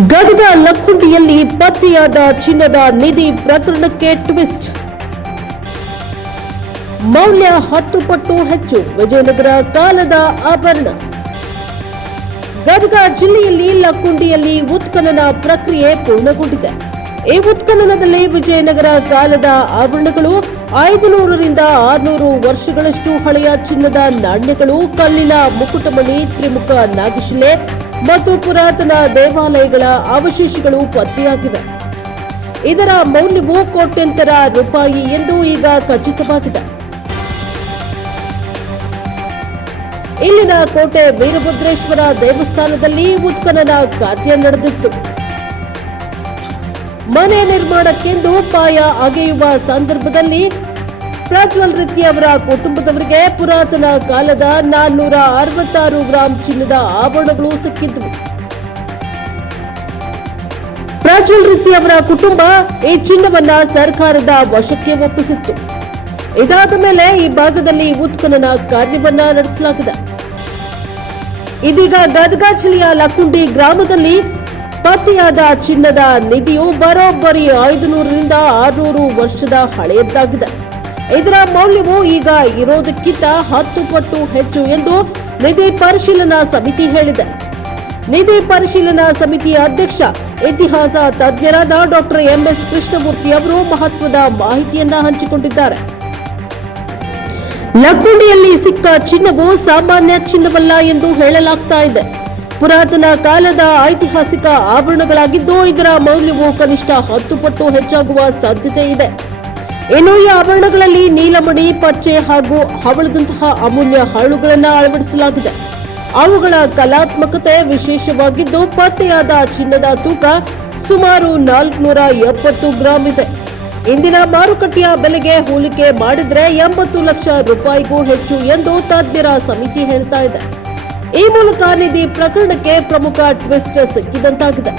ಗದಗ ಲಕ್ಕುಂಡಿಯಲ್ಲಿ ಪತ್ತೆಯಾದ ಚಿನ್ನದ ನಿಧಿ ಪ್ರಕರಣಕ್ಕೆ ಟ್ವಿಸ್ಟ್. ಮೌಲ್ಯ 10 ಪಟ್ಟು ಹೆಚ್ಚು, ವಿಜಯನಗರ ಕಾಲದ ಆಭರಣ. ಗದಗ ಜಿಲ್ಲೆಯಲ್ಲಿ ಲಕ್ಕುಂಡಿಯಲ್ಲಿ ಉತ್ಖನನ ಪ್ರಕ್ರಿಯೆ ಪೂರ್ಣಗೊಂಡಿದೆ. ಈ ಉತ್ಖನನದಲ್ಲಿ ವಿಜಯನಗರ ಕಾಲದ ಆಭರಣಗಳು, 500 ರಿಂದ 600 ವರ್ಷಗಳಷ್ಟು ಹಳೆಯ ಚಿನ್ನದ ನಾಣ್ಯಗಳು, ಕಲ್ಲಿನ ಮುಕುಟಮಣಿ, ತ್ರಿಮುಖ ನಾಗಶಿಲೆ ಮತ್ತು ಪುರಾತನ ದೇವಾಲಯಗಳ ಅವಶೇಷಗಳು ಪತ್ತೆಯಾಗಿವೆ. ಇದರ ಮೌಲ್ಯವು ಕೋಟ್ಯಂತರ ರೂಪಾಯಿ ಎಂದು ಈಗ ಖಚಿತವಾಗಿದೆ. ಇಲ್ಲಿನ ಕೋಟೆ ವೀರಭದ್ರೇಶ್ವರ ದೇವಸ್ಥಾನದಲ್ಲಿ ಉತ್ಖನನ ಕಾರ್ಯ ನಡೆದಿತ್ತು. ಮನೆ ನಿರ್ಮಾಣಕ್ಕೆಂದು ಪಾಯ ಅಗೆಯುವ ಸಂದರ್ಭದಲ್ಲಿ ಪ್ರಜ್ವಲ್ ರಿತ್ತಿ ಅವರ ಕುಟುಂಬದವರಿಗೆ ಪುರಾತನ ಕಾಲದ 466 ಗ್ರಾಂ ಚಿನ್ನದ ಆಭರಣಗಳು ಸಿಕ್ಕಿದ್ದವು. ಪ್ರಜ್ವಲ್ ರಿತ್ತಿ ಅವರ ಕುಟುಂಬ ಈ ಚಿನ್ನವನ್ನ ಸರ್ಕಾರದ ವಶಕ್ಕೆ ಒಪ್ಪಿಸಿತ್ತು. ಇದಾದ ಮೇಲೆ ಈ ಭಾಗದಲ್ಲಿ ಉತ್ಖನನ ಕಾರ್ಯವನ್ನ ನಡೆಸಲಾಗಿದೆ. ಇದೀಗ ಗದಗ ಜಿಲ್ಲೆಯ ಲಕ್ಕುಂಡಿ ಗ್ರಾಮದಲ್ಲಿ ಪತ್ತೆಯಾದ ಚಿನ್ನದ ನಿಧಿಯು ಬರೋಬ್ಬರಿ 500 ರಿಂದ 600 ವರ್ಷದ ಹಳೆಯದ್ದಾಗಿದೆ. ಇದರ ಮೌಲ್ಯವು ಈಗ ಇರೋದಕ್ಕಿಂತ 10 ಪಟ್ಟು ಹೆಚ್ಚು ಎಂದು ನಿಧಿ ಪರಿಶೀಲನಾ ಸಮಿತಿ ಹೇಳಿದೆ. ನಿಧಿ ಪರಿಶೀಲನಾ ಸಮಿತಿಯ ಅಧ್ಯಕ್ಷ, ಇತಿಹಾಸ ತಜ್ಞರಾದ ಡಾಕ್ಟರ್ MS ಕೃಷ್ಣಮೂರ್ತಿ ಅವರು ಮಹತ್ವದ ಮಾಹಿತಿಯನ್ನ ಹಂಚಿಕೊಂಡಿದ್ದಾರೆ. ಲಕ್ಕುಂಡಿಯಲ್ಲಿ ಸಿಕ್ಕ ಚಿನ್ನವು ಸಾಮಾನ್ಯ ಚಿನ್ನವಲ್ಲ ಎಂದು ಹೇಳಲಾಗ್ತಾ ಇದೆ. ಪುರಾತನ ಕಾಲದ ಐತಿಹಾಸಿಕ ಆಭರಣಗಳಾಗಿದ್ದು ಇದರ ಮೌಲ್ಯವು ಕನಿಷ್ಠ 10 ಪಟ್ಟು ಹೆಚ್ಚಾಗುವ ಸಾಧ್ಯತೆ ಇದೆ. ಇನ್ನು ಈ ಆಭರಣಗಳಲ್ಲಿ ನೀಲಮಣಿ, ಪಚ್ಚೆ ಹಾಗೂ ಹವಳದಂತಹ ಅಮೂಲ್ಯ ಹರಳುಗಳನ್ನು ಅಳವಡಿಸಲಾಗಿದೆ. ಅವುಗಳ ಕಲಾತ್ಮಕತೆ ವಿಶೇಷವಾಗಿದ್ದು ಪತ್ತೆಯಾದ ಚಿನ್ನದ ತೂಕ ಸುಮಾರು 470 ಗ್ರಾಂ ಇದೆ. ಇಂದಿನ ಮಾರುಕಟ್ಟೆಯ ಬೆಲೆಗೆ ಹೋಲಿಕೆ ಮಾಡಿದ್ರೆ 80 ಲಕ್ಷ ರೂಪಾಯಿಗೂ ಹೆಚ್ಚು ಎಂದು ತಜ್ಞರ ಸಮಿತಿ ಹೇಳ್ತಾ ಇದೆ. ಈ ಮೂಲಕ ನಿಧಿ ಪ್ರಕರಣಕ್ಕೆ ಪ್ರಮುಖ ಟ್ವಿಸ್ಟ್ ಸಿಕ್ಕಿದಂತಾಗಿದೆ.